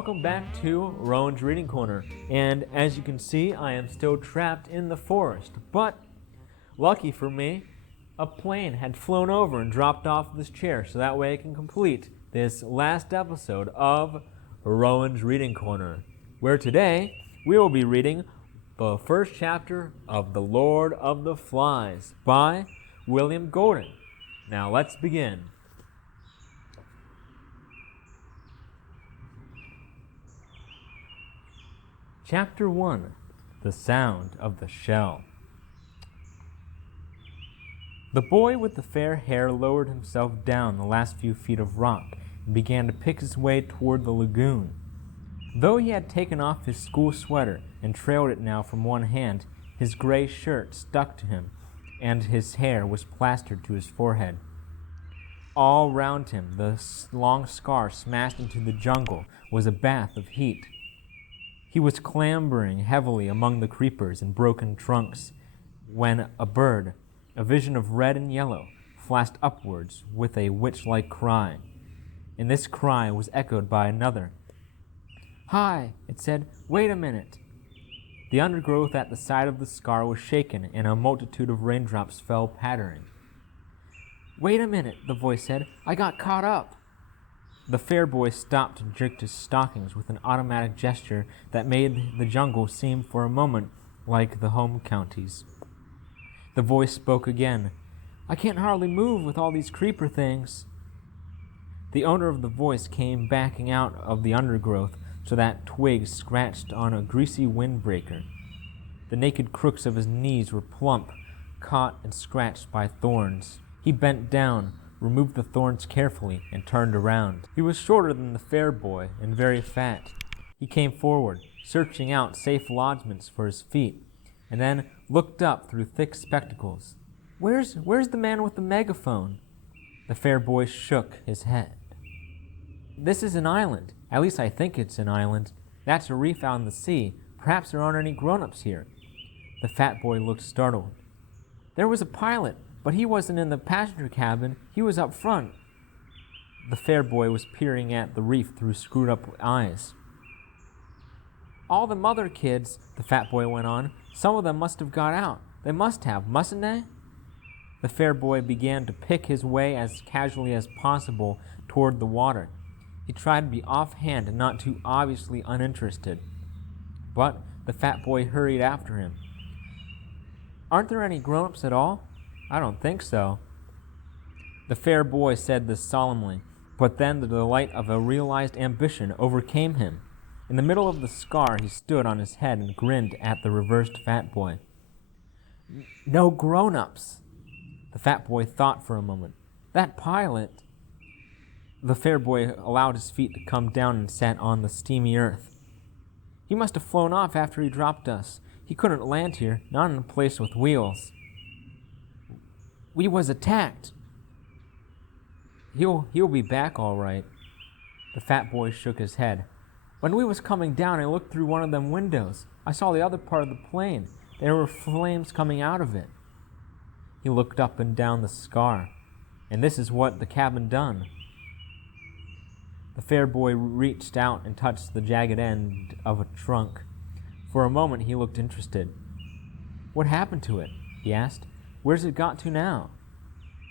welcome back to Rowen's Reading Corner. And as you can see, I am still trapped in the forest. But, lucky for me, a plane had flown over and dropped off this chair, so that way I can complete this last episode of Rowen's Reading Corner, where today we will be reading the first chapter of The Lord of the Flies by William Golding. Now let's begin. Chapter 1. The Sound of the Shell. The boy with the fair hair lowered himself down the last few feet of rock and began to pick his way toward the lagoon. Though he had taken off his school sweater and trailed it now from one hand, his gray shirt stuck to him, and his hair was plastered to his forehead. All round him, the long scar smashed into the jungle was a bath of heat. He was clambering heavily among the creepers and broken trunks when a bird, a vision of red and yellow, flashed upwards with a witch-like cry. And this cry was echoed by another. "Hi," it said, "wait a minute." The undergrowth at the side of the scar was shaken, and a multitude of raindrops fell pattering. "Wait a minute," the voice said, "I got caught up." The fair boy stopped and jerked his stockings with an automatic gesture that made the jungle seem for a moment like the home counties. The voice spoke again. "I can't hardly move with all these creeper things." The owner of the voice came backing out of the undergrowth so that twigs scratched on a greasy windbreaker. The naked crooks of his knees were plump, caught and scratched by thorns. He bent down, removed the thorns carefully, and turned around. He was shorter than the fair boy and very fat. He came forward, searching out safe lodgments for his feet, and then looked up through thick spectacles. Where's the man with the megaphone?" The fair boy shook his head. "This is an island. At least I think it's an island. That's a reef out in the sea. Perhaps there aren't any grown-ups here." The fat boy looked startled. "There was a pilot, but he wasn't in the passenger cabin. He was up front." The fair boy was peering at the reef through screwed-up eyes. "All the mother kids," the fat boy went on, "some of them must have got out. They must have, mustn't they?" The fair boy began to pick his way as casually as possible toward the water. He tried to be offhand and not too obviously uninterested. But the fat boy hurried after him. "Aren't there any grown-ups at all?" "I don't think so." The fair boy said this solemnly, but then the delight of a realized ambition overcame him. In the middle of the scar, he stood on his head and grinned at the reversed fat boy. "No grown-ups." The fat boy thought for a moment. "That pilot—" The fair boy allowed his feet to come down and sat on the steamy earth. "He must have flown off after he dropped us. He couldn't land here, not in a place with wheels." "We was attacked." He'll be back all right." The fat boy shook his head. "When we was coming down, I looked through one of them windows. I saw the other part of the plane. There were flames coming out of it." He looked up and down the scar. "And this is what the cabin done." The fair boy reached out and touched the jagged end of a trunk. For a moment he looked interested. "What happened to it?" he asked. "Where's it got to now?"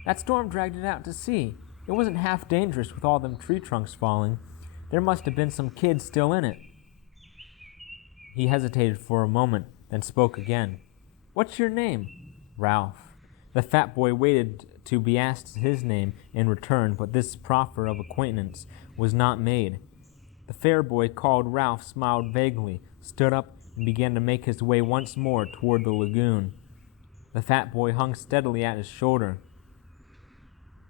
"That storm dragged it out to sea. It wasn't half dangerous with all them tree trunks falling. There must have been some kids still in it." He hesitated for a moment, then spoke again. "What's your name?" "Ralph." The fat boy waited to be asked his name in return, but this proffer of acquaintance was not made. The fair boy, called Ralph, smiled vaguely, stood up, and began to make his way once more toward the lagoon. The fat boy hung steadily at his shoulder.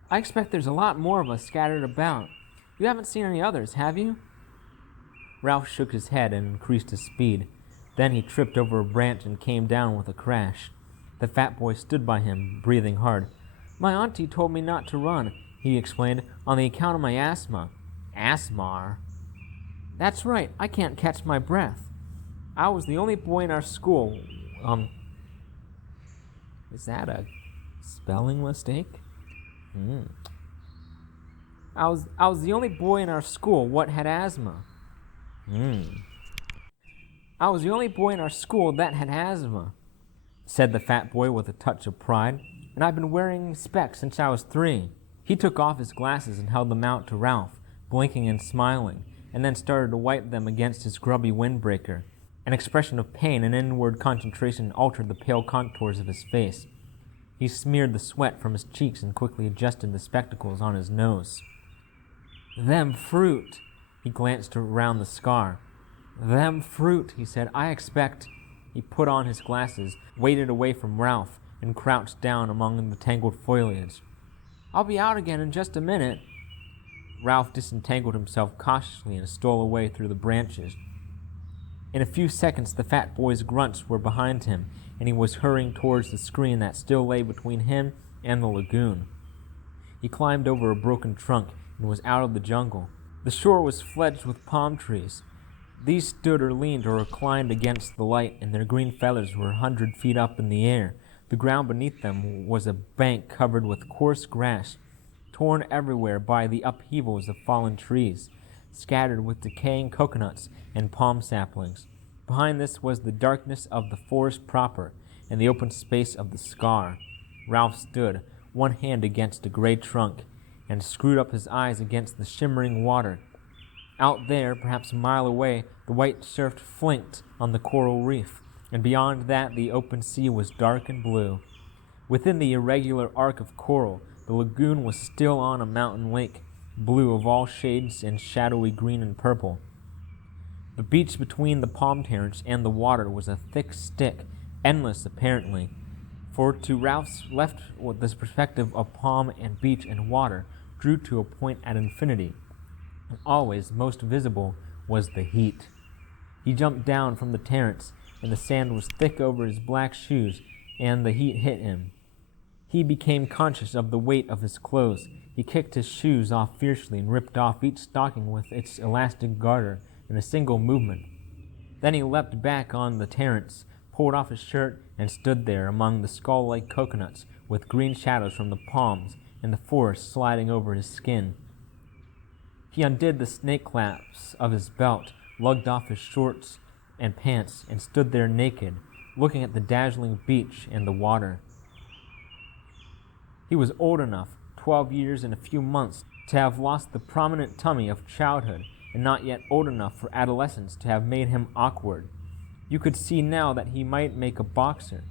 "I expect there's a lot more of us scattered about. You haven't seen any others, have you?" Ralph shook his head and increased his speed. Then he tripped over a branch and came down with a crash. The fat boy stood by him, breathing hard. "My auntie told me not to run," he explained, "on the account of my asthma." "Asthma?" "That's right, I can't catch my breath. I was the only boy in our school, is that a spelling mistake? I was the only boy in our school what had asthma." I was the only boy in our school that had asthma, said the fat boy with a touch of pride, and I've been wearing specs since I was 3. He took off his glasses and held them out to Ralph, blinking and smiling, and then started to wipe them against his grubby windbreaker. An expression of pain and inward concentration altered the pale contours of his face. He smeared the sweat from his cheeks and quickly adjusted the spectacles on his nose. Them fruit, he glanced around the scar. Them fruit, he said. I expect. He put on his glasses, waded away from Ralph, and crouched down among the tangled foliage. I'll be out again in just a minute. Ralph disentangled himself cautiously and stole away through the branches. In a few seconds, the fat boy's grunts were behind him, and he was hurrying towards the screen that still lay between him and the lagoon. He climbed over a broken trunk and was out of the jungle. The shore was fledged with palm trees. These stood or leaned or reclined against the light, and their green feathers were 100 feet up in the air. The ground beneath them was a bank covered with coarse grass, torn everywhere by the upheavals of fallen trees, scattered with decaying coconuts and palm saplings. Behind this was the darkness of the forest proper and the open space of the scar. Ralph stood, one hand against a gray trunk, and screwed up his eyes against the shimmering water. Out there, perhaps a mile away, the white surf flinked on the coral reef, and beyond that the open sea was dark and blue. Within the irregular arc of coral, the lagoon was still on a mountain lake, blue of all shades and shadowy green and purple. The beach between the palm terrace and the water was a thick stick, endless apparently, for to Ralph's left this perspective of palm and beach and water drew to a point at infinity, and always most visible was the heat. He jumped down from the terrace, and the sand was thick over his black shoes, and the heat hit him. He became conscious of the weight of his clothes. He kicked his shoes off fiercely and ripped off each stocking with its elastic garter in a single movement. Then he leapt back on the terrace, pulled off his shirt, and stood there among the skull-like coconuts with green shadows from the palms and the forest sliding over his skin. He undid the snake clasps of his belt, lugged off his shorts and pants, and stood there naked, looking at the dazzling beach and the water. He was old enough, 12 years and a few months, to have lost the prominent tummy of childhood, and not yet old enough for adolescence to have made him awkward. You could see now that he might make a boxer,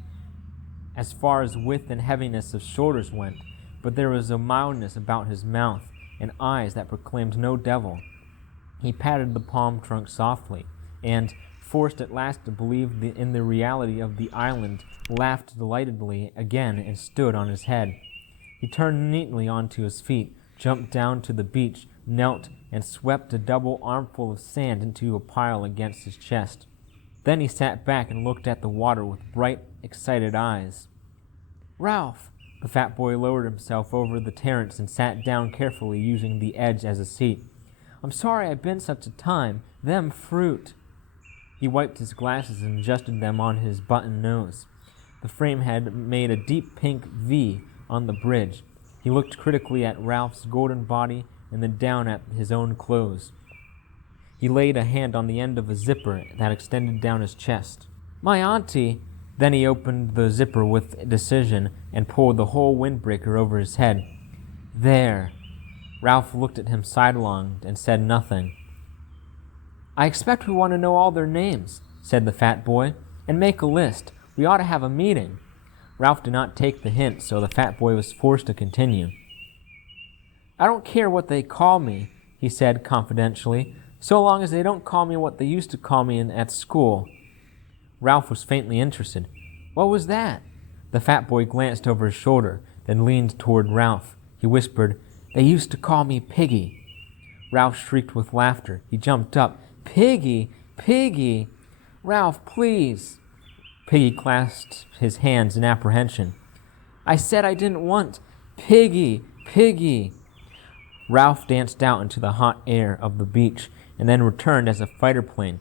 as far as width and heaviness of shoulders went, but there was a mildness about his mouth and eyes that proclaimed no devil. He patted the palm trunk softly, and, forced at last to believe in the reality of the island, laughed delightedly again and stood on his head. He turned neatly onto his feet, jumped down to the beach, knelt, and swept a double armful of sand into a pile against his chest. Then he sat back and looked at the water with bright, excited eyes. "Ralph!" The fat boy lowered himself over the terrace and sat down carefully, using the edge as a seat. "I'm sorry I've been such a time. Them fruit." He wiped his glasses and adjusted them on his button nose. The frame had made a deep pink V on the bridge. He looked critically at Ralph's golden body and then down at his own clothes. He laid a hand on the end of a zipper that extended down his chest. "My auntie." Then he opened the zipper with decision and pulled the whole windbreaker over his head. "There." Ralph looked at him sidelong and said nothing. "I expect we want to know all their names," said the fat boy, "and make a list. We ought to have a meeting." Ralph did not take the hint, so the fat boy was forced to continue. "I don't care what they call me," he said confidentially, "so long as they don't call me what they used to call me at school." Ralph was faintly interested. "What was that?" The fat boy glanced over his shoulder, then leaned toward Ralph. He whispered, "They used to call me Piggy." Ralph shrieked with laughter. He jumped up. "Piggy! Piggy! Ralph, please!" Piggy clasped his hands in apprehension. "I said I didn't want. Piggy! Piggy!" Ralph danced out into the hot air of the beach and then returned as a fighter plane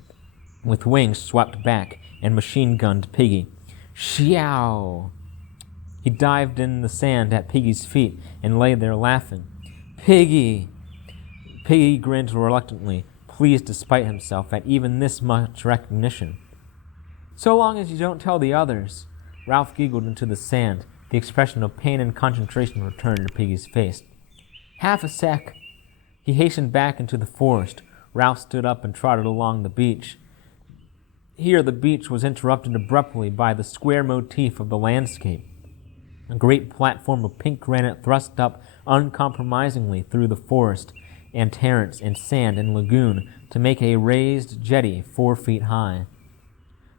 with wings swept back and machine-gunned Piggy. "Xiao!" He dived in the sand at Piggy's feet and lay there laughing. "Piggy!" Piggy grinned reluctantly. pleased despite himself at even this much recognition. "So long as you don't tell the others." Ralph giggled into the sand. The expression of pain and concentration returned to Piggy's face. "Half a sec." He hastened back into the forest. Ralph stood up and trotted along the beach. Here the beach was interrupted abruptly by the square motif of the landscape. A great platform of pink granite thrust up uncompromisingly through the forest and terrace and sand and lagoon to make a raised jetty 4 feet high.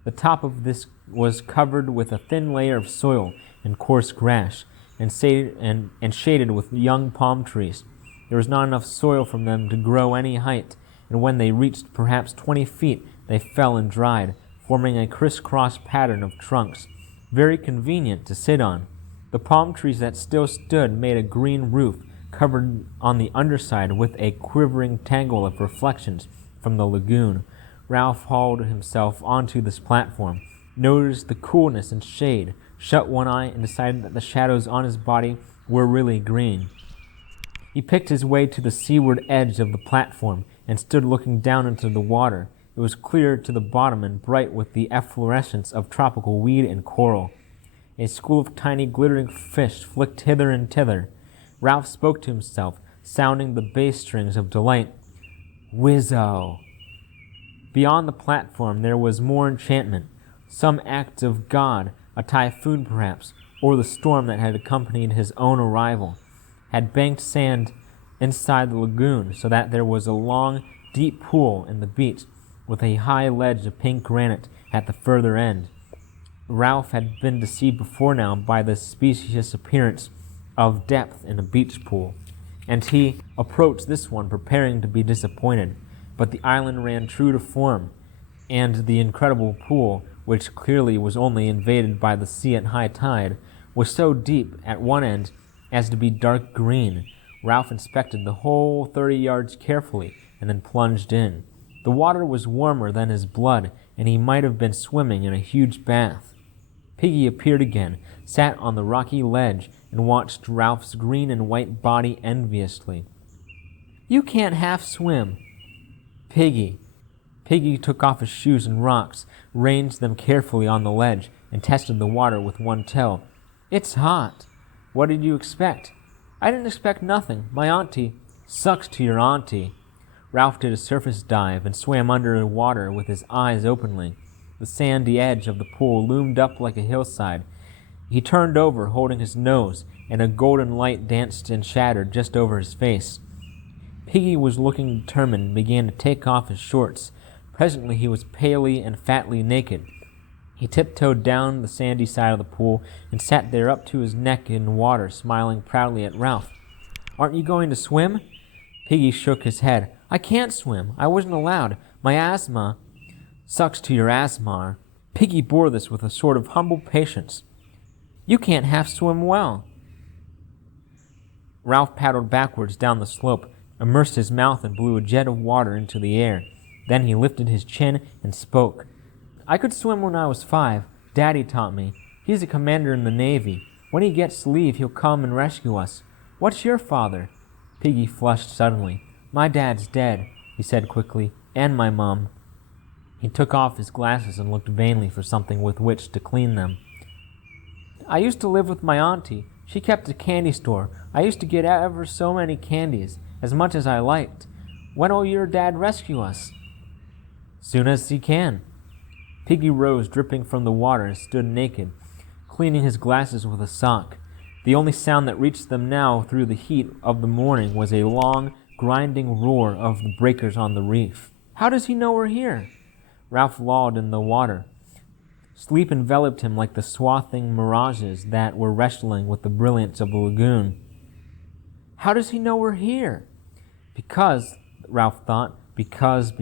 The top of this was covered with a thin layer of soil and coarse grass, and shaded with young palm trees. There was not enough soil from them to grow any height, and when they reached perhaps 20 feet, they fell and dried, forming a crisscross pattern of trunks, very convenient to sit on. The palm trees that still stood made a green roof, covered on the underside with a quivering tangle of reflections from the lagoon. Ralph hauled himself onto this platform, noticed the coolness and shade, shut one eye, and decided that the shadows on his body were really green. He picked his way to the seaward edge of the platform and stood looking down into the water. It was clear to the bottom and bright with the efflorescence of tropical weed and coral. A school of tiny glittering fish flicked hither and thither. Ralph spoke to himself, sounding the bass strings of delight. "Wizzo!" Beyond the platform there was more enchantment, some act of God, a typhoon perhaps, or the storm that had accompanied his own arrival, had banked sand inside the lagoon so that there was a long, deep pool in the beach with a high ledge of pink granite at the further end. Ralph had been deceived before now by the specious appearance of depth in a beach pool, and he approached this one preparing to be disappointed. But the island ran true to form, and the incredible pool, which clearly was only invaded by the sea at high tide, was so deep at one end as to be dark green. Ralph inspected the whole 30 yards carefully and then plunged in. The water was warmer than his blood, and he might have been swimming in a huge bath. Piggy appeared again, sat on the rocky ledge, and watched Ralph's green and white body enviously. "You can't half swim." "Piggy." Piggy took off his shoes and rocks, ranged them carefully on the ledge, and tested the water with one toe. "It's hot." "What did you expect?" "I didn't expect nothing. My auntie—" "Sucks to your auntie." Ralph did a surface dive and swam under the water with his eyes openly. The sandy edge of the pool loomed up like a hillside. He turned over, holding his nose, and a golden light danced and shattered just over his face. Piggy was looking determined and began to take off his shorts. Presently he was palely and fatly naked. He tiptoed down the sandy side of the pool and sat there up to his neck in water, smiling proudly at Ralph. "Aren't you going to swim?" Piggy shook his head. "I can't swim. I wasn't allowed. My asthma—" "Sucks to your asthma." Piggy bore this with a sort of humble patience. "You can't half swim well." Ralph paddled backwards down the slope, immersed his mouth and blew a jet of water into the air. Then he lifted his chin and spoke. "I could swim when I was 5. Daddy taught me. He's a commander in the Navy. When he gets leave, he'll come and rescue us. What's your father?" Piggy flushed suddenly. "My dad's dead," he said quickly, "and my mum." He took off his glasses and looked vainly for something with which to clean them. "I used to live with my auntie. She kept a candy store. I used to get ever so many candies, as much as I liked. When'll your dad rescue us?" "Soon as he can." Piggy rose, dripping from the water, and stood naked, cleaning his glasses with a sock. The only sound that reached them now through the heat of the morning was a long, grinding roar of the breakers on the reef. "How does he know we're here?" Ralph lolled in the water. Sleep enveloped him like the swathing mirages that were wrestling with the brilliance of the lagoon. "How does he know we're here?" "Because," Ralph thought, because.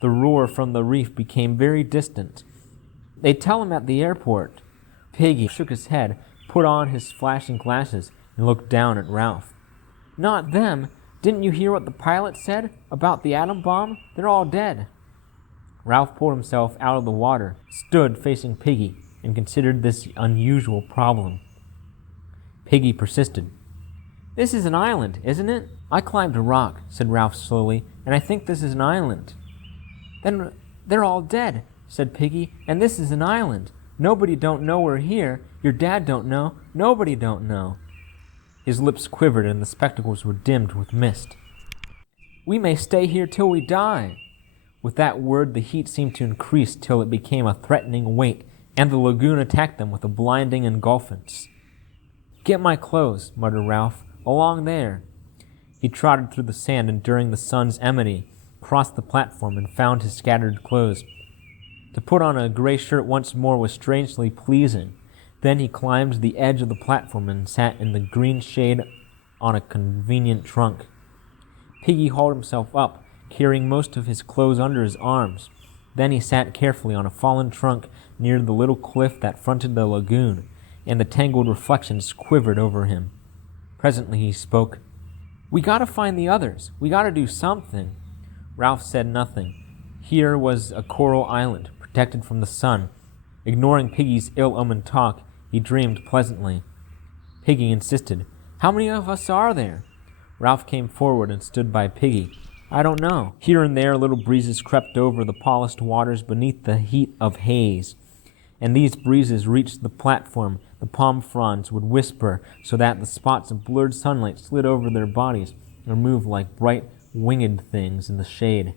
The roar from the reef became very distant. "They tell him at the airport." Piggy shook his head, put on his flashing glasses, and looked down at Ralph. "Not them. Didn't you hear what the pilot said about the atom bomb? They're all dead." Ralph pulled himself out of the water, stood facing Piggy, and considered this unusual problem. Piggy persisted. This is an island, isn't it? I climbed a rock, said Ralph slowly, and I think this is an island. Then they're all dead, said Piggy, and this is an island. Nobody don't know we're here. Your dad don't know. Nobody don't know. His lips quivered and the spectacles were dimmed with mist. We may stay here till we die. With that word, the heat seemed to increase till it became a threatening weight, and the lagoon attacked them with a blinding engulfance. Get my clothes, muttered Ralph. Along there. He trotted through the sand, enduring the sun's enmity, crossed the platform, and found his scattered clothes. To put on a gray shirt once more was strangely pleasing. Then he climbed the edge of the platform and sat in the green shade on a convenient trunk. Piggy hauled himself up, carrying most of his clothes under his arms. Then he sat carefully on a fallen trunk near the little cliff that fronted the lagoon, and the tangled reflections quivered over him. Presently he spoke. We gotta find the others. We gotta do something. Ralph said nothing. Here was a coral island, protected from the sun. Ignoring Piggy's ill-omened talk, he dreamed pleasantly. Piggy insisted. How many of us are there? Ralph came forward and stood by Piggy. I don't know. Here and there little breezes crept over the polished waters beneath the heat of haze. And these breezes reached the platform. The palm fronds would whisper so that the spots of blurred sunlight slid over their bodies and moved like bright winged things in the shade.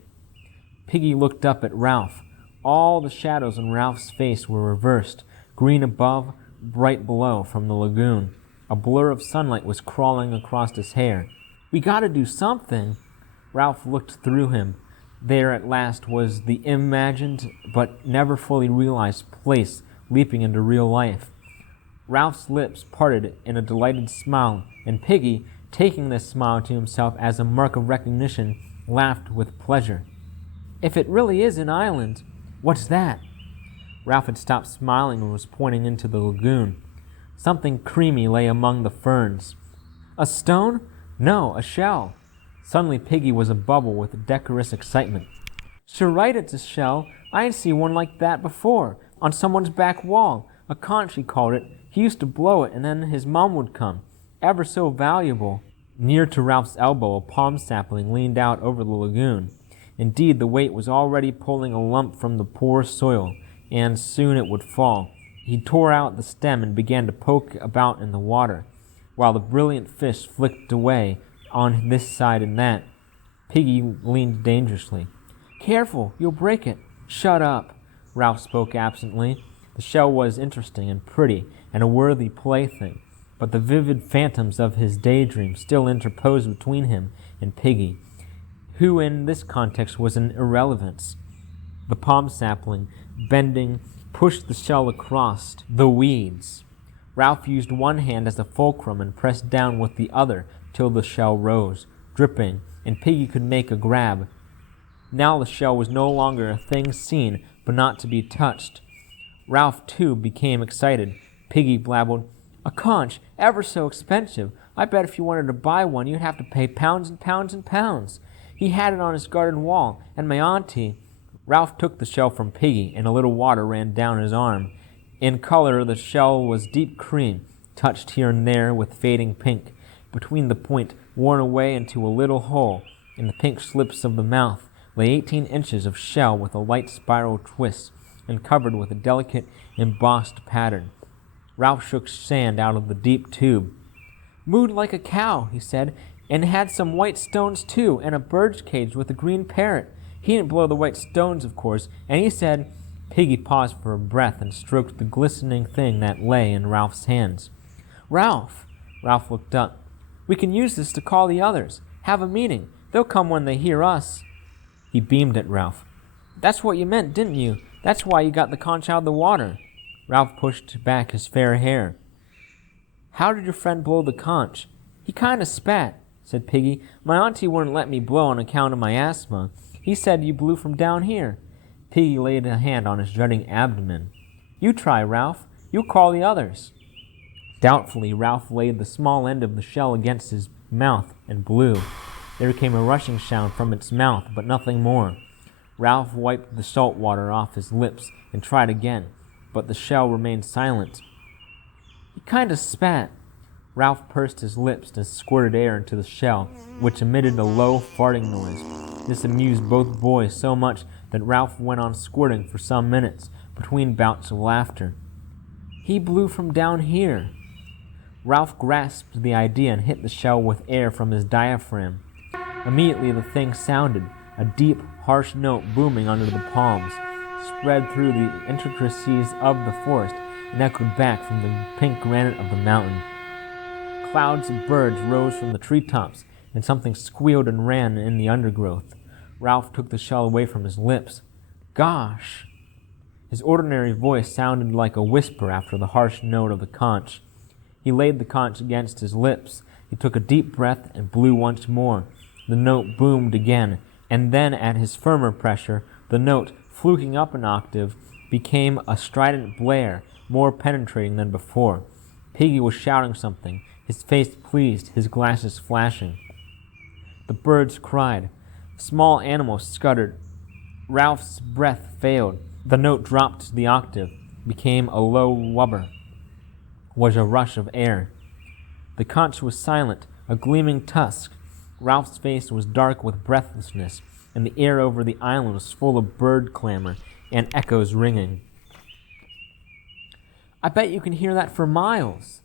Piggy looked up at Ralph. All the shadows on Ralph's face were reversed, green above, bright below from the lagoon. A blur of sunlight was crawling across his hair. We gotta do something. Ralph looked through him. There at last was the imagined but never fully realized place leaping into real life. Ralph's lips parted in a delighted smile, and Piggy, taking this smile to himself as a mark of recognition, laughed with pleasure. If it really is an island, what's that? Ralph had stopped smiling and was pointing into the lagoon. Something creamy lay among the ferns. A stone? No, a shell. Suddenly Piggy was abubble with decorous excitement. Sure right, it's a shell. I had seen one like that before, on someone's back wall. A conch, he called it. He used to blow it, and then his mom would come. Ever so valuable. Near to Ralph's elbow, a palm sapling leaned out over the lagoon. Indeed, the weight was already pulling a lump from the poor soil, and soon it would fall. He tore out the stem and began to poke about in the water, while the brilliant fish flicked away on this side and that. Piggy leaned dangerously. Careful, you'll break it. Shut up. Ralph spoke absently. The shell was interesting and pretty, and a worthy plaything, but the vivid phantoms of his daydream still interposed between him and Piggy, who in this context was an irrelevance. The palm sapling, bending, pushed the shell across the weeds. Ralph used one hand as a fulcrum and pressed down with the other till the shell rose, dripping, and Piggy could make a grab. Now the shell was no longer a thing seen, but not to be touched. Ralph, too, became excited. Piggy blabbled, A conch, ever so expensive. I bet if you wanted to buy one, you'd have to pay pounds and pounds and pounds. He had it on his garden wall, and my auntie... Ralph took the shell from Piggy, and a little water ran down his arm. In color, the shell was deep cream, touched here and there with fading pink. Between the point, worn away into a little hole, in the pink slips of the mouth, lay 18 inches of shell with a light spiral twist, and covered with a delicate, embossed pattern. Ralph shook sand out of the deep tube. Mooed like a cow, he said, and had some white stones too, and a bird's cage with a green parrot. He didn't blow the white stones, of course, and he said... Piggy paused for a breath and stroked the glistening thing that lay in Ralph's hands. Ralph! Ralph looked up. We can use this to call the others. Have a meeting. They'll come when they hear us. He beamed at Ralph. That's what you meant, didn't you? That's why you got the conch out of the water. Ralph pushed back his fair hair. How did your friend blow the conch? He kind of spat, said Piggy. My auntie wouldn't let me blow on account of my asthma. He said you blew from down here. Piggy laid a hand on his jutting abdomen. You try, Ralph. You call the others. Doubtfully, Ralph laid the small end of the shell against his mouth and blew. There came a rushing sound from its mouth, but nothing more. Ralph wiped the salt water off his lips and tried again, but the shell remained silent. He kind of spat. Ralph pursed his lips and squirted air into the shell, which emitted a low farting noise. This amused both boys so much that Ralph went on squirting for some minutes, between bouts of laughter. "He blew from down here." Ralph grasped the idea and hit the shell with air from his diaphragm. Immediately the thing sounded, a deep, harsh note booming under the palms, spread through the intricacies of the forest, and echoed back from the pink granite of the mountain. Clouds of birds rose from the treetops, and something squealed and ran in the undergrowth. Ralph took the shell away from his lips. "Gosh!" His ordinary voice sounded like a whisper after the harsh note of the conch. He laid the conch against his lips. He took a deep breath and blew once more. The note boomed again, and then at his firmer pressure, the note, fluking up an octave, became a strident blare, more penetrating than before. Piggy was shouting something, his face pleased, his glasses flashing. The birds cried. Small animals scuttered. Ralph's breath failed. The note dropped to the octave, became a low wubber. Was a rush of air. The conch was silent, a gleaming tusk. Ralph's face was dark with breathlessness, and the air over the island was full of bird clamor and echoes ringing. "I bet you can hear that for miles."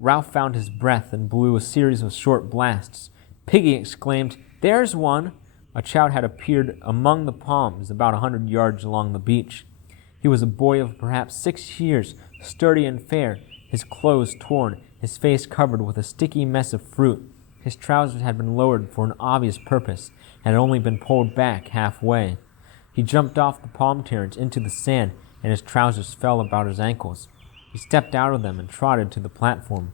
Ralph found his breath and blew a series of short blasts. Piggy exclaimed, "There's one!" A child had appeared among the palms about 100 yards along the beach. He was a boy of perhaps 6 years, sturdy and fair, his clothes torn, his face covered with a sticky mess of fruit. His trousers had been lowered for an obvious purpose, and had only been pulled back halfway. He jumped off the palm terrace into the sand, and his trousers fell about his ankles. He stepped out of them and trotted to the platform.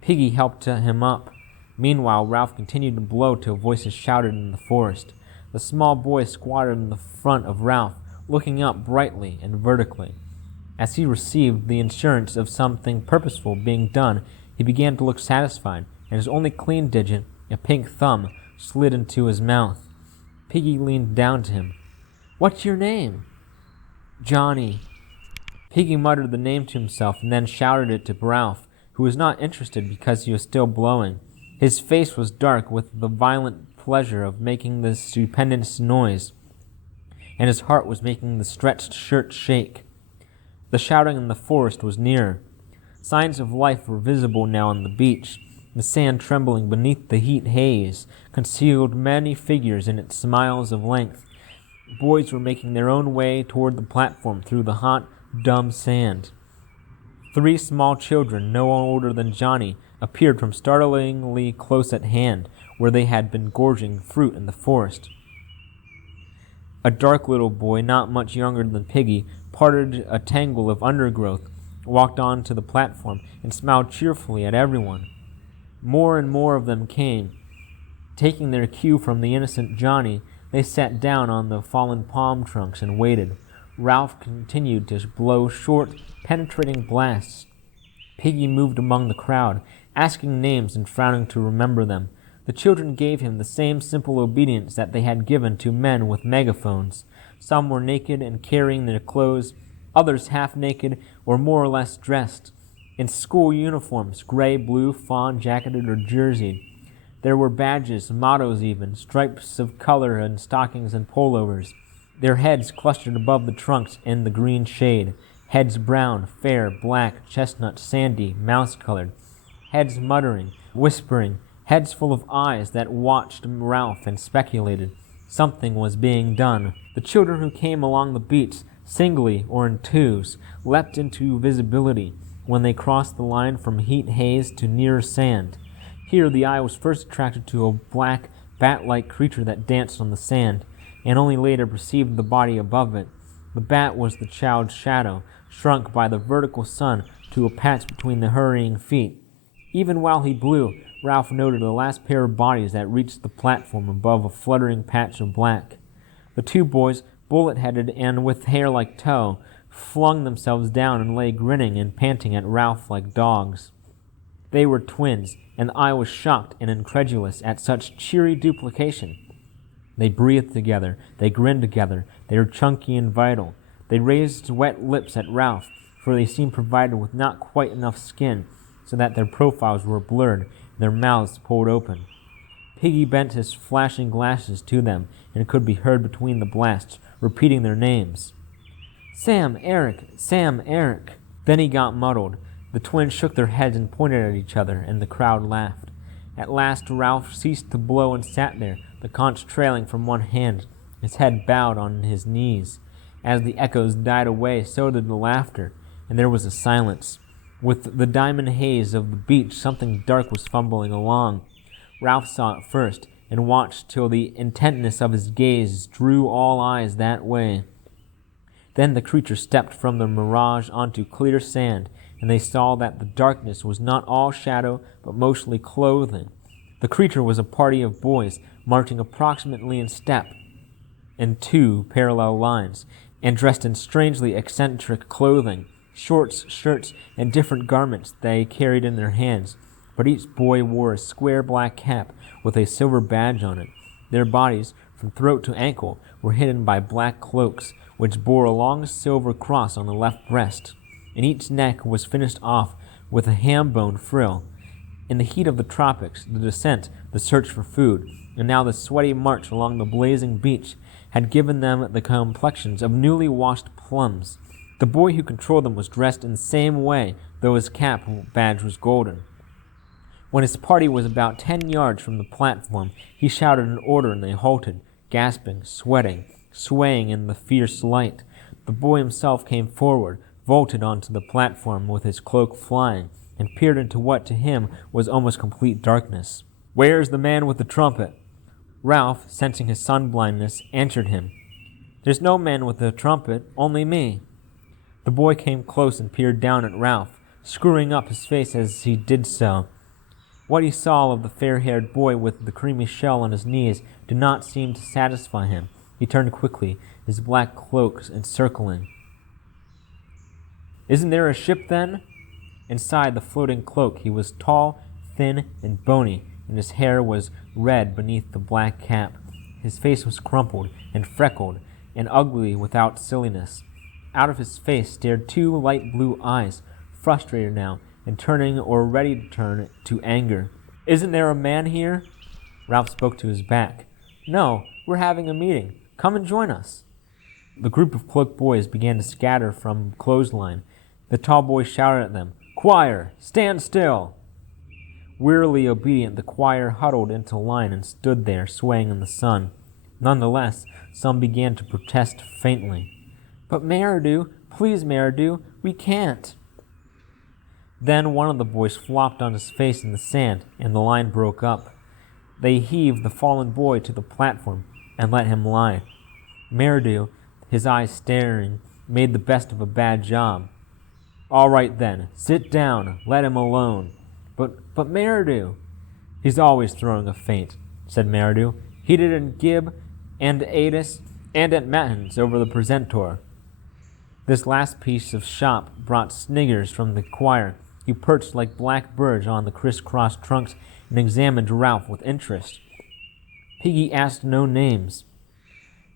Piggy helped him up. Meanwhile, Ralph continued to blow till voices shouted in the forest. The small boy squatted in the front of Ralph, looking up brightly and vertically. As he received the assurance of something purposeful being done, he began to look satisfied, and his only clean digit, a pink thumb, slid into his mouth. Piggy leaned down to him. "What's your name?" "Johnny." Piggy muttered the name to himself and then shouted it to Ralph, who was not interested because he was still blowing. His face was dark with the violent pleasure of making this stupendous noise, and his heart was making the stretched shirt shake. The shouting in the forest was nearer. Signs of life were visible now on the beach. The sand, trembling beneath the heat haze, concealed many figures in its miles of length. Boys were making their own way toward the platform through the hot, dumb sand. 3 small children, no older than Johnny, appeared from startlingly close at hand, where they had been gorging fruit in the forest. A dark little boy, not much younger than Piggy, parted a tangle of undergrowth, walked on to the platform, and smiled cheerfully at everyone. More and more of them came. Taking their cue from the innocent Johnny, they sat down on the fallen palm trunks and waited. Ralph continued to blow short, penetrating blasts. Piggy moved among the crowd, asking names and frowning to remember them. The children gave him the same simple obedience that they had given to men with megaphones. Some were naked and carrying their clothes, others half naked or more or less dressed in school uniforms, gray, blue, fawn, jacketed, or jerseyed. There were badges, mottos even, stripes of color in stockings and pullovers. Their heads clustered above the trunks in the green shade. Heads brown, fair, black, chestnut, sandy, mouse-colored. Heads muttering, whispering. Heads full of eyes that watched Ralph and speculated. Something was being done. The children who came along the beach, singly or in twos, leapt into visibility when they crossed the line from heat haze to nearer sand. Here the eye was first attracted to a black, bat-like creature that danced on the sand, and only later perceived the body above it. The bat was the child's shadow, shrunk by the vertical sun to a patch between the hurrying feet. Even while he blew, Ralph noted the last pair of bodies that reached the platform above a fluttering patch of black. The 2 boys, bullet-headed and with hair like tow, flung themselves down and lay grinning and panting at Ralph like dogs. They were twins, and I was shocked and incredulous at such cheery duplication. They breathed together, they grinned together, they were chunky and vital. They raised wet lips at Ralph, for they seemed provided with not quite enough skin, so that their profiles were blurred and their mouths pulled open. Piggy bent his flashing glasses to them and could be heard between the blasts, repeating their names. Sam, Eric, Sam, Eric. Then he got muddled. The twins shook their heads and pointed at each other, and the crowd laughed. At last Ralph ceased to blow and sat there, the conch trailing from one hand, his head bowed on his knees. As the echoes died away, so did the laughter, and there was a silence. With the diamond haze of the beach, something dark was fumbling along. Ralph saw it first, and watched till the intentness of his gaze drew all eyes that way. Then the creature stepped from the mirage onto clear sand, and they saw that the darkness was not all shadow, but mostly clothing. The creature was a party of boys, marching approximately in step, in two parallel lines, and dressed in strangely eccentric clothing, shorts, shirts, and different garments they carried in their hands. But each boy wore a square black cap with a silver badge on it. Their bodies, from throat to ankle, were hidden by black cloaks, which bore a long silver cross on the left breast, and each neck was finished off with a ham-bone frill. In the heat of the tropics, the descent, the search for food, and now the sweaty march along the blazing beach had given them the complexions of newly washed plums. The boy who controlled them was dressed in the same way, though his cap badge was golden. When his party was about 10 yards from the platform, he shouted an order and they halted, gasping, sweating, swaying in the fierce light. The boy himself came forward, vaulted onto the platform with his cloak flying, and peered into what to him was almost complete darkness. "Where's the man with the trumpet?" Ralph, sensing his sun-blindness, answered him. "There's no man with a trumpet, only me." The boy came close and peered down at Ralph, screwing up his face as he did so. What he saw of the fair-haired boy with the creamy shell on his knees did not seem to satisfy him. He turned quickly, his black cloak encircling. "Isn't there a ship, then?" Inside the floating cloak he was tall, thin, and bony, and his hair was red beneath the black cap. His face was crumpled and freckled and ugly without silliness. Out of his face stared two light blue eyes, frustrated now, and turning or ready to turn to anger. "Isn't there a man here?" Ralph spoke to his back. "No, we're having a meeting. Come and join us." The group of cloaked boys began to scatter from the clothesline. The tall boy shouted at them, "Choir, stand still!" Wearily obedient, the choir huddled into line and stood there, swaying in the sun. Nonetheless, some began to protest faintly. "But Merridew, please Merridew, we can't." Then one of the boys flopped on his face in the sand, and the line broke up. They heaved the fallen boy to the platform and let him lie. Merridew, his eyes staring, made the best of a bad job. "All right then, sit down, let him alone." But Merridew." "He's always throwing a feint," said Merridew. "He did it in Gibb and Adis and at Matins over the precentor." This last piece of shop brought sniggers from the choir, who perched like black birds on the criss-cross trunks and examined Ralph with interest. Piggy asked no names.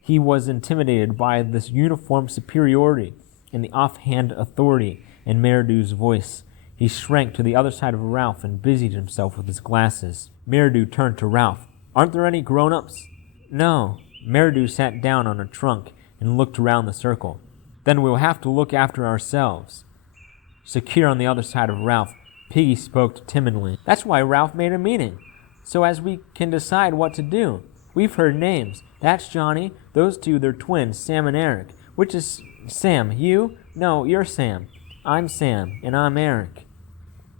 He was intimidated by this uniform superiority and the offhand authority in Merridew's voice. He shrank to the other side of Ralph and busied himself with his glasses. Merridew turned to Ralph. "Aren't there any grown-ups?" "No." Merridew sat down on a trunk and looked around the circle. "Then we'll have to look after ourselves." Secure on the other side of Ralph, Piggy spoke timidly. "That's why Ralph made a meeting, so as we can decide what to do. We've heard names. That's Johnny. Those two, they're twins, Sam and Eric. Which is Sam? You? No, you're Sam. I'm Sam, and I'm Eric."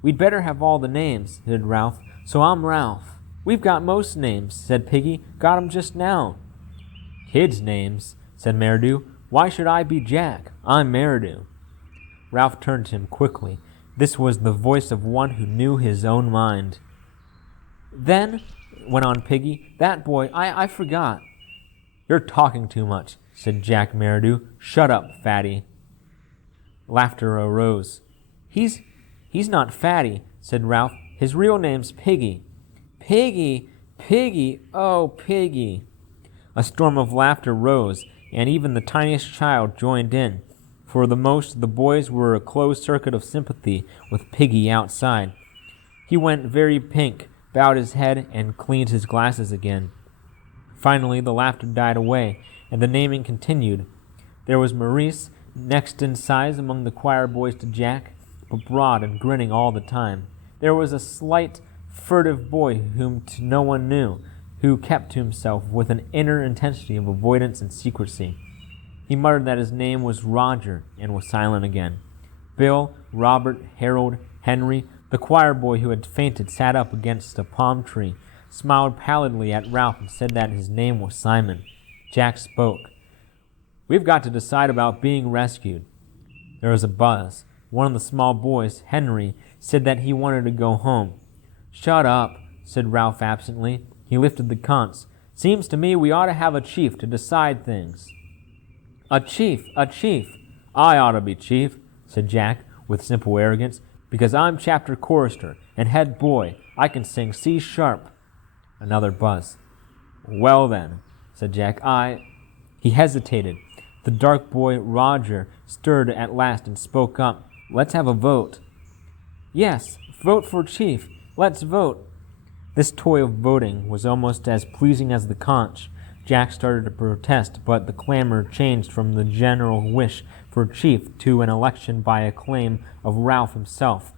"We'd better have all the names," said Ralph, "so I'm Ralph." "We've got most names," said Piggy. "Got 'em just now." "Kids' names," said Merridew. "Why should I be Jack? I'm Merridew." Ralph turned to him quickly. This was the voice of one who knew his own mind. "Then," went on Piggy, "that boy, I forgot." "You're talking too much," said Jack Merridew. "Shut up, fatty." Laughter arose. He's not fatty," said Ralph. "His real name's Piggy." "Piggy! Piggy! Oh, Piggy!" A storm of laughter rose, and even the tiniest child joined in. For the most, the boys were a closed circuit of sympathy with Piggy outside. He went very pink, bowed his head, and cleaned his glasses again. Finally, the laughter died away, and the naming continued. There was Maurice, next in size among the choir boys to Jack, but broad and grinning all the time. There was a slight, furtive boy whom no one knew, who kept to himself with an inner intensity of avoidance and secrecy. He muttered that his name was Roger, and was silent again. Bill, Robert, Harold, Henry, the choir boy who had fainted, sat up against a palm tree, smiled pallidly at Ralph, and said that his name was Simon. Jack spoke. "We've got to decide about being rescued." There was a buzz. One of the small boys, Henry, said that he wanted to go home. "Shut up," said Ralph absently. He lifted the conch. "Seems to me we ought to have a chief to decide things." A chief! I ought to be chief," said Jack, with simple arrogance, "because I'm chapter chorister and head boy. I can sing C sharp." Another buzz. "Well then," said Jack, He hesitated. The dark boy, Roger, stirred at last and spoke up. "Let's have a vote." "Yes, vote for chief. Let's vote." This toy of voting was almost as pleasing as the conch. Jack started to protest, but the clamor changed from the general wish for chief to an election by acclaim of Ralph himself.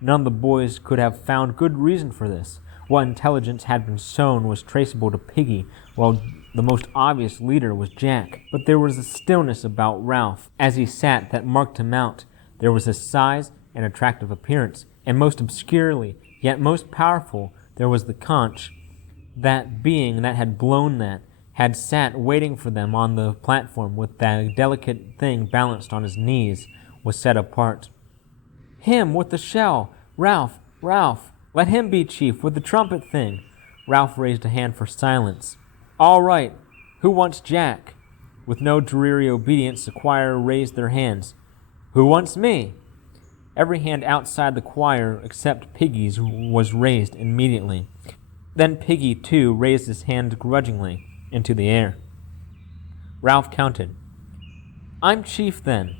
None of the boys could have found good reason for this. What intelligence had been sown was traceable to Piggy, while the most obvious leader was Jack. But there was a stillness about Ralph as he sat that marked him out. There was his size and attractive appearance, and most obscurely, yet most powerful, there was the conch. That being that had blown that had sat waiting for them on the platform with that delicate thing balanced on his knees, was set apart. "Him with the shell! Ralph! Let him be chief with the trumpet thing!" Ralph raised a hand for silence. "All right. Who wants Jack?" With no dreary obedience, the choir raised their hands. "Who wants me?" Every hand outside the choir, except Piggy's, was raised immediately. Then Piggy, too, raised his hand grudgingly into the air. Ralph counted. "I'm chief, then."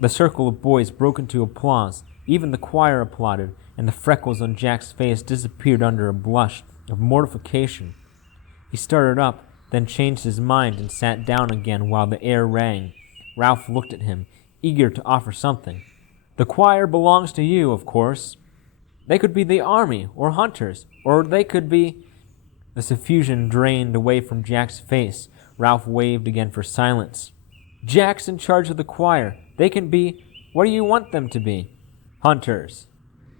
The circle of boys broke into applause. Even the choir applauded, and the freckles on Jack's face disappeared under a blush of mortification. He started up, then changed his mind and sat down again while the air rang. Ralph looked at him, eager to offer something. "The choir belongs to you, of course." "They could be the army, or hunters, or they could be—" The suffusion drained away from Jack's face. Ralph waved again for silence. "Jack's in charge of the choir. They can be— what do you want them to be?" "Hunters."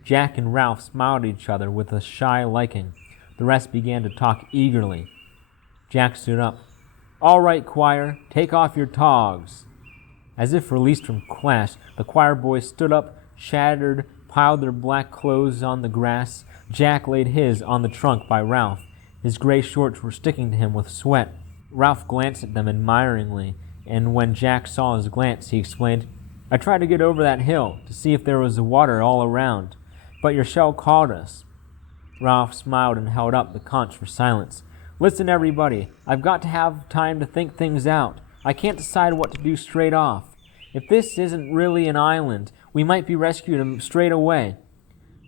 Jack and Ralph smiled at each other with a shy liking. The rest began to talk eagerly. Jack stood up. "All right, choir, take off your togs." As if released from class, the choir boys stood up, shattered, piled their black clothes on the grass. Jack laid his on the trunk by Ralph. His gray shorts were sticking to him with sweat. Ralph glanced at them admiringly, and when Jack saw his glance, he explained, "I tried to get over that hill to see if there was water all around, but your shell caught us." Ralph smiled and held up the conch for silence. "Listen, everybody, I've got to have time to think things out. I can't decide what to do straight off. If this isn't really an island, we might be rescued straight away.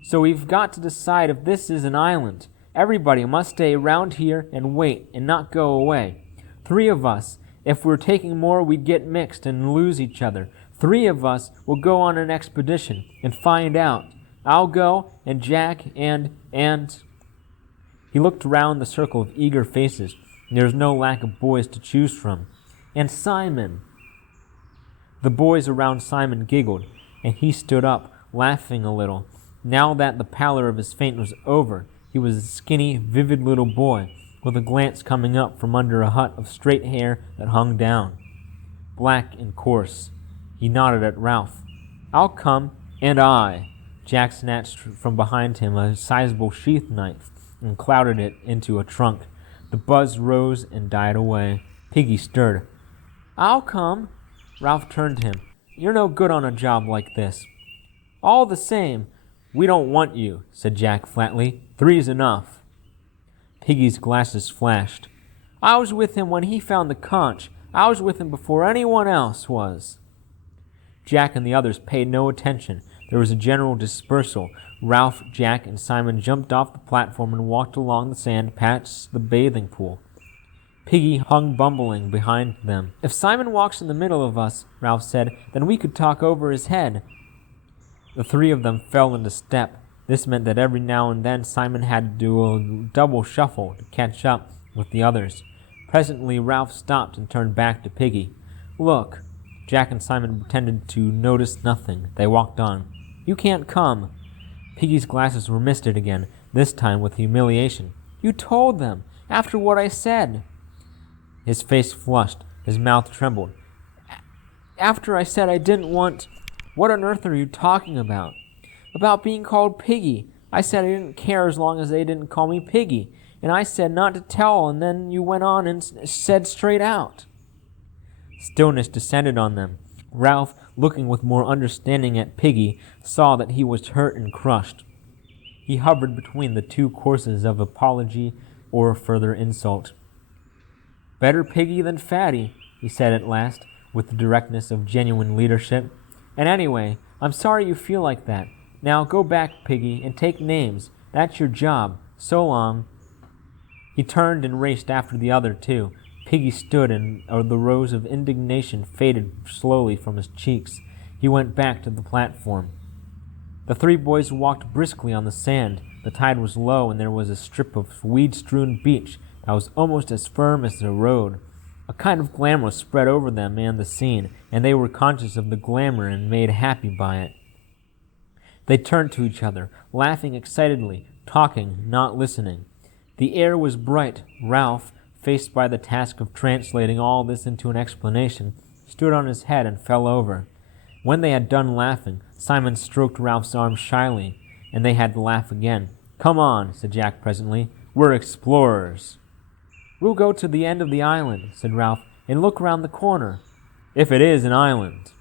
So we've got to decide if this is an island. Everybody must stay around here and wait and not go away. 3 of us. If we're taking more, we'd get mixed and lose each other. 3 of us will go on an expedition and find out. I'll go, and Jack, and... He looked around the circle of eager faces. There was no lack of boys to choose from. "And Simon." The boys around Simon giggled, and he stood up, laughing a little. Now that the pallor of his faint was over, he was a skinny, vivid little boy, with a glance coming up from under a hut of straight hair that hung down. Black and coarse. He nodded at Ralph. "I'll come." "And I." Jack snatched from behind him a sizable sheath knife and clouded it into a trunk. The buzz rose and died away. Piggy stirred. "I'll come." Ralph turned to him. "You're no good on a job like this." "All the same, we don't want you," said Jack flatly. "3's enough." Piggy's glasses flashed. "I was with him when he found the conch. I was with him before anyone else was." Jack and the others paid no attention. There was a general dispersal. Ralph, Jack, and Simon jumped off the platform and walked along the sand past the bathing pool. Piggy hung bumbling behind them. "If Simon walks in the middle of us," Ralph said, "then we could talk over his head." The three of them fell into step. This meant that every now and then Simon had to do a double shuffle to catch up with the others. Presently Ralph stopped and turned back to Piggy. "Look." Jack and Simon pretended to notice nothing. They walked on. "You can't come." Piggy's glasses were misted again, this time with humiliation. "You told them, after what I said." His face flushed. His mouth trembled. "After I said I didn't want—" "What on earth are you talking about?" "About being called Piggy. I said I didn't care as long as they didn't call me Piggy. And I said not to tell, and then you went on and said straight out." Stillness descended on them. Ralph, looking with more understanding at Piggy, saw that he was hurt and crushed. He hovered between the two courses of apology or further insult. "Better Piggy than Fatty," he said at last, with the directness of genuine leadership. "And anyway, I'm sorry you feel like that. Now go back, Piggy, and take names. That's your job. So long." He turned and raced after the other two. Piggy stood, and the rose of indignation faded slowly from his cheeks. He went back to the platform. The three boys walked briskly on the sand. The tide was low, and there was a strip of weed-strewn beach that was almost as firm as the road. A kind of glamour spread over them and the scene, and they were conscious of the glamour and made happy by it. They turned to each other, laughing excitedly, talking, not listening. The air was bright. Ralph, faced by the task of translating all this into an explanation, stood on his head and fell over. When they had done laughing, Simon stroked Ralph's arm shyly, and they had to laugh again. "Come on," said Jack presently. "We're explorers." "We'll go to the end of the island," said Ralph, "and look round the corner." "If it is an island."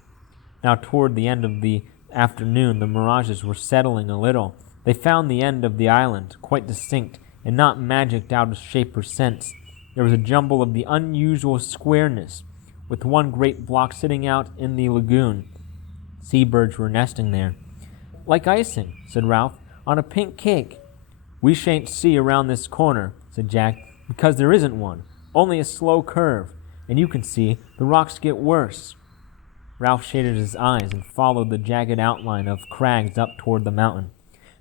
Now toward the end of the afternoon the mirages were settling a little. They found the end of the island, quite distinct, and not magicked out of shape or sense. There was a jumble of the unusual squareness, with one great block sitting out in the lagoon. Seabirds were nesting there. "Like icing," said Ralph, "on a pink cake." "We shan't see around this corner," said Jack, "because there isn't one, only a slow curve, and you can see the rocks get worse." Ralph shaded his eyes and followed the jagged outline of crags up toward the mountain.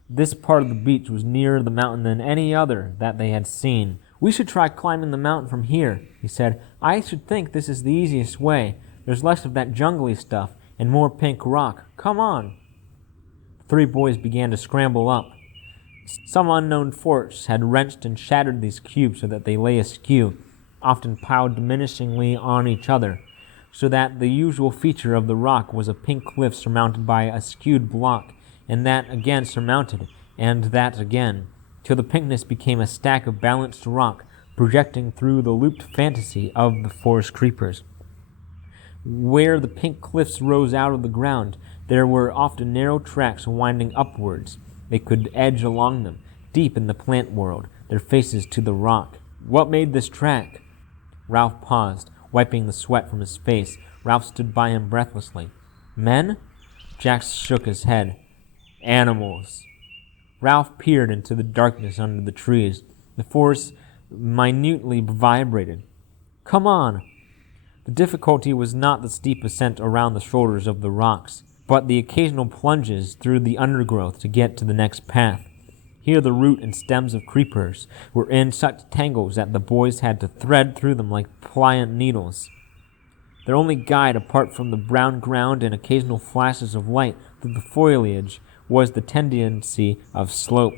This part of the beach was nearer the mountain than any other that they had seen. "We should try climbing the mountain from here," he said. "I should think this is the easiest way. There's less of that jungly stuff and more pink rock. Come on." The three boys began to scramble up. Some unknown force had wrenched and shattered these cubes so that they lay askew, often piled diminishingly on each other, so that the usual feature of the rock was a pink cliff surmounted by a skewed block, and that again surmounted, and that again, till the pinkness became a stack of balanced rock projecting through the looped fantasy of the forest creepers. Where the pink cliffs rose out of the ground, there were often narrow tracks winding upwards. They could edge along them, deep in the plant world, their faces to the rock. What made this track? Ralph paused, wiping the sweat from his face. Ralph stood by him breathlessly. Men? Jack shook his head. Animals. Ralph peered into the darkness under the trees. The forest minutely vibrated. "Come on." The difficulty was not the steep ascent around the shoulders of the rocks, but the occasional plunges through the undergrowth to get to the next path. Here the root and stems of creepers were in such tangles that the boys had to thread through them like pliant needles. Their only guide, apart from the brown ground and occasional flashes of light through the foliage, was the tendency of slope.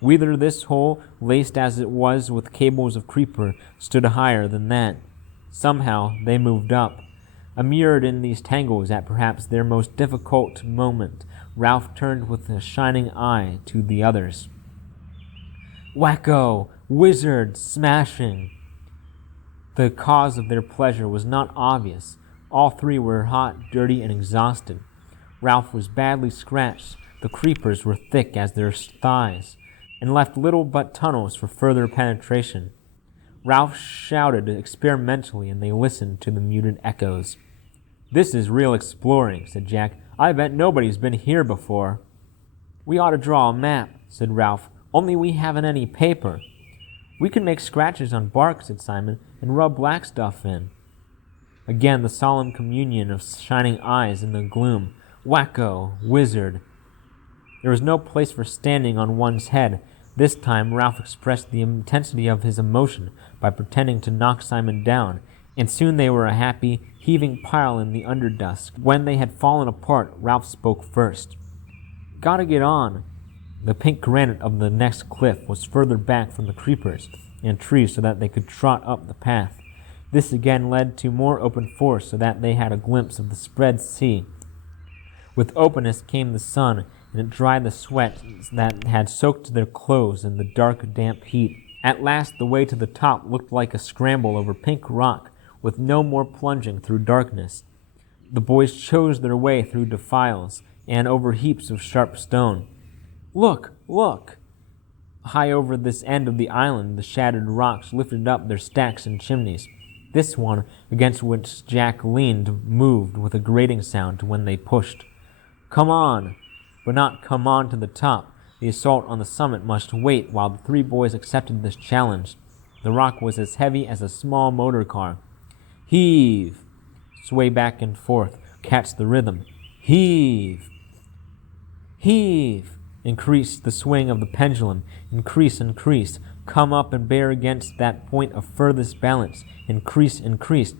Whether this hole, laced as it was with cables of creeper, stood higher than that. Somehow they moved up. Immured in these tangles at perhaps their most difficult moment, Ralph turned with a shining eye to the others. Wacko! Wizard! Smashing! The cause of their pleasure was not obvious. All three were hot, dirty, and exhausted. Ralph was badly scratched. The creepers were thick as their thighs, and left little but tunnels for further penetration. Ralph shouted experimentally, and they listened to the muted echoes. "This is real exploring," said Jack. "I bet nobody's been here before." "We ought to draw a map," said Ralph, "only we haven't any paper." "We can make scratches on bark," said Simon, "and rub black stuff in." Again the solemn communion of shining eyes in the gloom. Wacko! Wizard! There was no place for standing on one's head. This time Ralph expressed the intensity of his emotion by pretending to knock Simon down, and soon they were a happy, heaving pile in the underdusk. When they had fallen apart, Ralph spoke first. "Gotta get on." The pink granite of the next cliff was further back from the creepers and trees so that they could trot up the path. This again led to more open forest so that they had a glimpse of the spread sea. With openness came the sun, and it dried the sweat that had soaked their clothes in the dark, damp heat. At last the way to the top looked like a scramble over pink rock, with no more plunging through darkness. The boys chose their way through defiles and over heaps of sharp stone. "Look! Look!" High over this end of the island the shattered rocks lifted up their stacks and chimneys. This one, against which Jack leaned, moved with a grating sound when they pushed. "Come on!" But not come on to the top. The assault on the summit must wait while the three boys accepted this challenge. The rock was as heavy as a small motor car. Heave! Sway back and forth. Catch the rhythm. Heave! Heave! Increase the swing of the pendulum. Increase, increase. Come up and bear against that point of furthest balance. Increase, increase.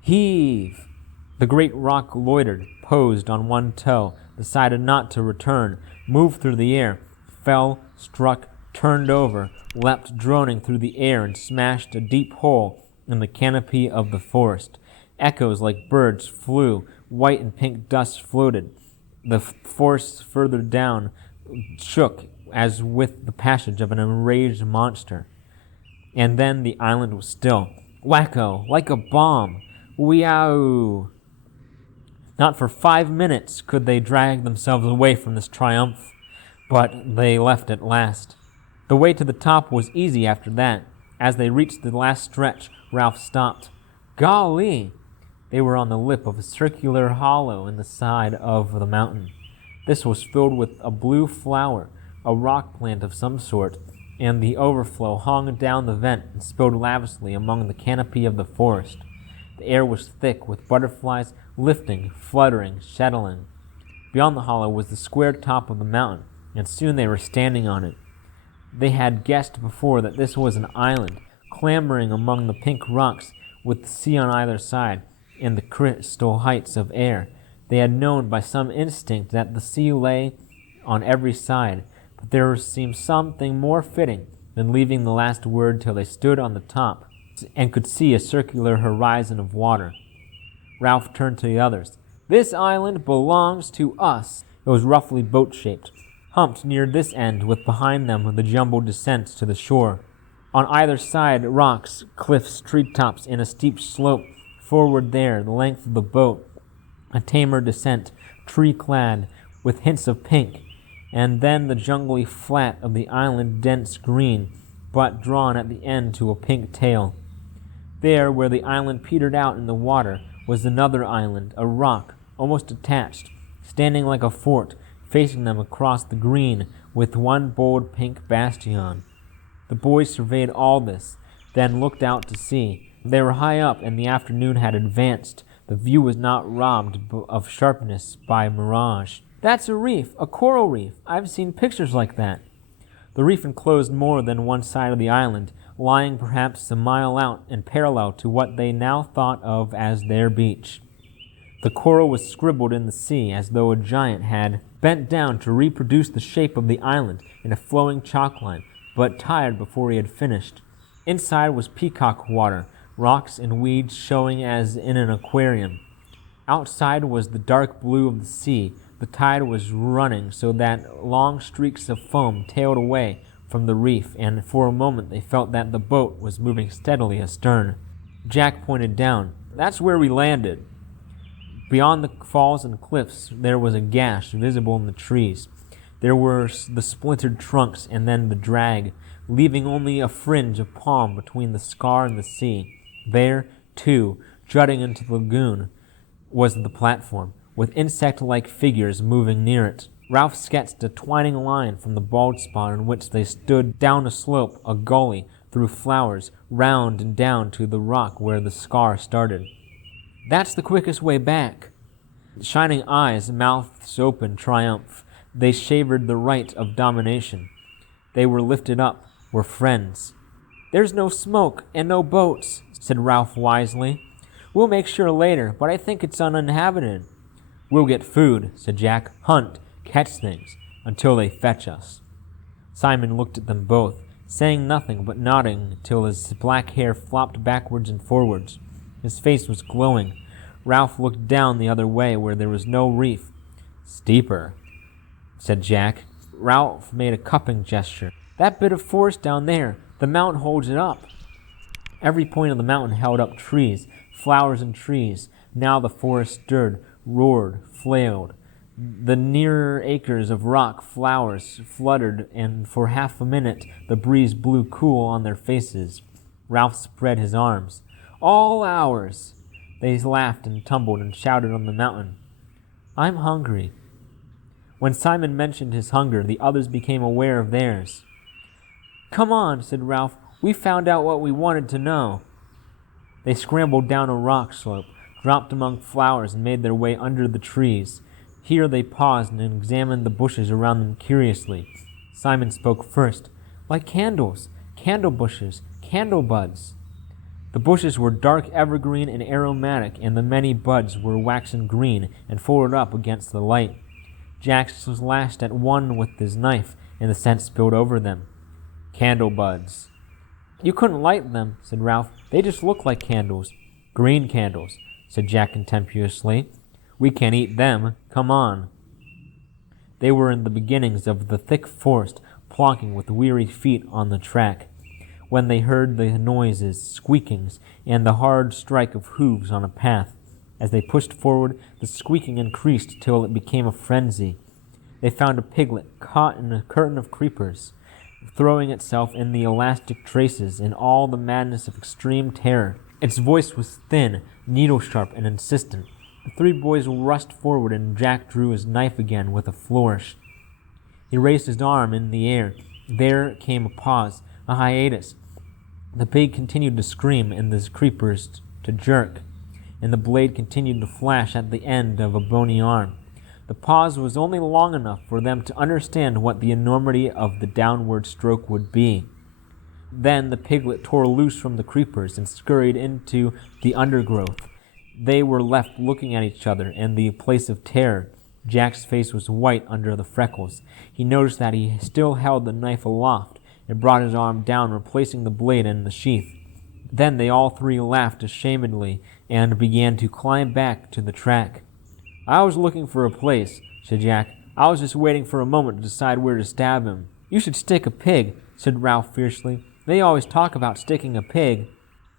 Heave! The great rock loitered, posed on one toe, decided not to return, moved through the air, fell, struck, turned over, leapt droning through the air and smashed a deep hole in the canopy of the forest. Echoes like birds flew, white and pink dust floated. The forest further down shook as with the passage of an enraged monster. And then the island was still. Wacko! Like a bomb! Weow! Not for 5 minutes could they drag themselves away from this triumph, but they left at last. The way to the top was easy after that. As they reached the last stretch, Ralph stopped. Golly! They were on the lip of a circular hollow in the side of the mountain. This was filled with a blue flower, a rock plant of some sort, and the overflow hung down the vent and spilled lavishly among the canopy of the forest. The air was thick with butterflies lifting, fluttering, settling. Beyond the hollow was the square top of the mountain, and soon they were standing on it. They had guessed before that this was an island, clambering among the pink rocks with the sea on either side and the crystal heights of air. They had known by some instinct that the sea lay on every side, but there seemed something more fitting than leaving the last word till they stood on the top and could see a circular horizon of water. Ralph turned to the others. "This island belongs to us." It was roughly boat-shaped, humped near this end, with behind them the jumbled descents to the shore. On either side, rocks, cliffs, treetops, and a steep slope. Forward there, the length of the boat, a tamer descent, tree-clad, with hints of pink, and then the jungly flat of the island, dense green, but drawn at the end to a pink tail. There, where the island petered out in the water, was another island, a rock, almost detached, standing like a fort, facing them across the green, with one bold pink bastion. The boys surveyed all this, then looked out to sea. They were high up, and the afternoon had advanced. The view was not robbed of sharpness by mirage. "That's a reef, a coral reef. I've seen pictures like that." The reef enclosed more than one side of the island, lying perhaps a mile out and parallel to what they now thought of as their beach. The coral was scribbled in the sea as though a giant had bent down to reproduce the shape of the island in a flowing chalk line, but tired before he had finished. Inside was peacock water, rocks and weeds showing as in an aquarium. Outside was the dark blue of the sea. The tide was running so that long streaks of foam tailed away from the reef, and for a moment they felt that the boat was moving steadily astern. Jack pointed down. "That's where we landed." Beyond the falls and cliffs there was a gash visible in the trees. There were the splintered trunks and then the drag, leaving only a fringe of palm between the scar and the sea. There, too, jutting into the lagoon, was the platform, with insect-like figures moving near it. Ralph sketched a twining line from the bald spot on which they stood down a slope, a gully, through flowers, round and down to the rock where the scar started. "That's the quickest way back." Shining eyes, mouths open triumph, they shavered the right of domination. They were lifted up, were friends. "There's no smoke and no boats," said Ralph wisely. "We'll make sure later, but I think it's uninhabited." "We'll get food," said Jack. "Hunt, catch things, until they fetch us." Simon looked at them both, saying nothing but nodding till his black hair flopped backwards and forwards. His face was glowing. Ralph looked down the other way where there was no reef. "Steeper," said Jack. Ralph made a cupping gesture. "That bit of forest down there, the mountain holds it up." Every point of the mountain held up trees, flowers and trees. Now the forest stirred, roared, flailed. The nearer acres of rock flowers fluttered, and for half a minute the breeze blew cool on their faces. Ralph spread his arms. "All ours!" They laughed and tumbled and shouted on the mountain. "I'm hungry." When Simon mentioned his hunger, the others became aware of theirs. "Come on," said Ralph. "We found out what we wanted to know." They scrambled down a rock slope, dropped among flowers, and made their way under the trees. Here they paused and examined the bushes around them curiously. Simon spoke first. "Like candles, candle bushes, candle buds." The bushes were dark evergreen and aromatic, and the many buds were waxen green and folded up against the light. Jack slashed at one with his knife, and the scent spilled over them. "Candle buds." "You couldn't light them," said Ralph. "They just look like candles." "Green candles," said Jack contemptuously. "We can't eat them. Come on." They were in the beginnings of the thick forest, plonking with weary feet on the track, when they heard the noises, squeakings, and the hard strike of hooves on a path. As they pushed forward, the squeaking increased till it became a frenzy. They found a piglet caught in a curtain of creepers, throwing itself in the elastic traces in all the madness of extreme terror. Its voice was thin, needle-sharp, and insistent. The three boys rushed forward, and Jack drew his knife again with a flourish. He raised his arm in the air. There came a pause, a hiatus. The pig continued to scream, and the creepers to jerk, and the blade continued to flash at the end of a bony arm. The pause was only long enough for them to understand what the enormity of the downward stroke would be. Then the piglet tore loose from the creepers and scurried into the undergrowth. They were left looking at each other in the place of terror. Jack's face was white under the freckles. He noticed that he still held the knife aloft and brought his arm down, replacing the blade in the sheath. Then they all three laughed ashamedly and began to climb back to the track. "I was looking for a place," said Jack. "I was just waiting for a moment to decide where to stab him." "You should stick a pig," said Ralph fiercely. "They always talk about sticking a pig."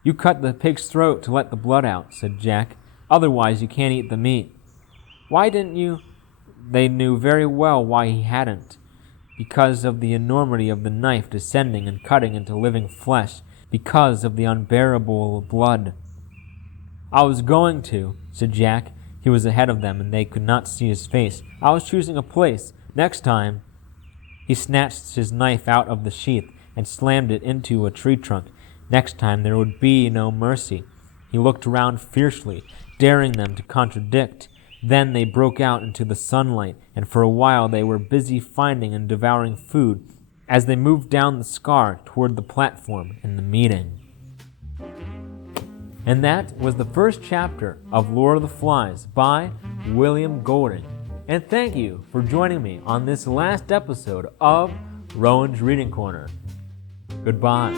"You cut the pig's throat to let the blood out," said Jack. "Otherwise you can't eat the meat." "Why didn't you?" They knew very well why he hadn't. Because of the enormity of the knife descending and cutting into living flesh. Because of the unbearable blood. "I was going to," said Jack. He was ahead of them, and they could not see his face. "I was choosing a place. Next time." He snatched his knife out of the sheath and slammed it into a tree trunk. Next time there would be no mercy. He looked around fiercely, daring them to contradict. Then they broke out into the sunlight, and for a while they were busy finding and devouring food as they moved down the scar toward the platform and the meeting. And that was the first chapter of Lord of the Flies by William Golding. And thank you for joining me on this last episode of Rowen's Reading Corner. Goodbye.